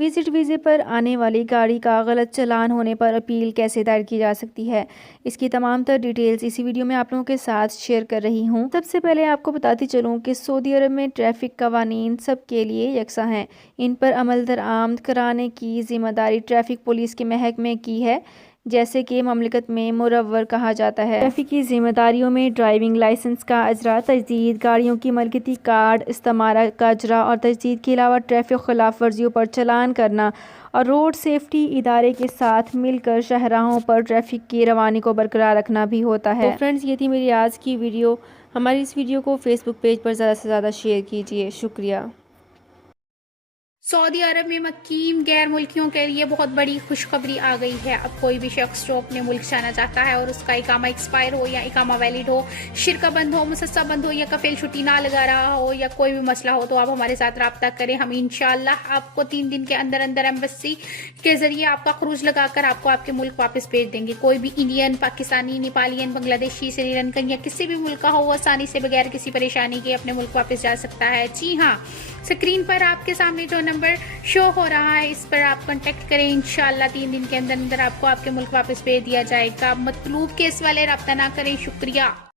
Visit ویزے پر آنے والی گاڑی کا غلط چلان ہونے پر اپیل کیسے دائر کی جا سکتی ہے، اس کی تمام تر ڈیٹیلز اسی ویڈیو میں آپ لوگوں کے ساتھ شیئر کر رہی ہوں۔ سب سے پہلے آپ کو بتاتی چلوں کہ سعودی عرب میں ٹریفک قوانین سب کے لیے یکساں ہیں۔ ان پر عمل درآمد کرانے کی ذمہ داری ٹریفک پولیس کے محکمے کی ہے، جیسے کہ مملکت میں مرور کہا جاتا ہے۔ ٹریفک کی ذمہ داریوں میں ڈرائیونگ لائسنس کا اجرا، تجدید، گاڑیوں کی ملکیتی کارڈ استعارہ کا اجرا اور تجدید کے علاوہ ٹریفک خلاف ورزیوں پر چلان کرنا اور روڈ سیفٹی ادارے کے ساتھ مل کر شاہراہوں پر ٹریفک کی روانی کو برقرار رکھنا بھی ہوتا ہے۔ تو فرینڈز، یہ تھی میری آج کی ویڈیو۔ ہماری اس ویڈیو کو فیس بک پیج پر زیادہ سے زیادہ شیئر کیجیے۔ شکریہ۔ سعودی عرب میں مقیم غیر ملکیوں کے لیے بہت بڑی خوشخبری آ گئی ہے۔ اب کوئی بھی شخص جو اپنے ملک جانا چاہتا ہے اور اس کا اقامہ ایکسپائر ہو یا اقامہ ویلڈ ہو، شرکہ بند ہو، مسسہ بند ہو یا کفیل چھٹی نہ لگا رہا ہو یا کوئی بھی مسئلہ ہو، تو آپ ہمارے ساتھ رابطہ کریں۔ ہم انشاءاللہ آپ کو 3 دن کے اندر اندر ایمبیسی کے ذریعے آپ کا خروج لگا کر آپ کو آپ کے ملک واپس بھیج دیں گے۔ کوئی بھی انڈین، پاکستانی، نیپالین، بنگلہ دیشی، سری لنکن یا کسی بھی ملک کا ہو، وہ آسانی سے بغیر کسی پریشانی کے اپنے ملک واپس جا سکتا ہے۔ جی ہاں، اسکرین پر آپ کے سامنے جو نمبر شو ہو رہا ہے، اس پر آپ کانٹیکٹ کریں۔ انشاءاللہ 3 دن کے اندر اندر آپ کو آپ کے ملک واپس بھیج دیا جائے گا۔ مطلوب کیس والے رابطہ نہ کریں۔ شکریہ۔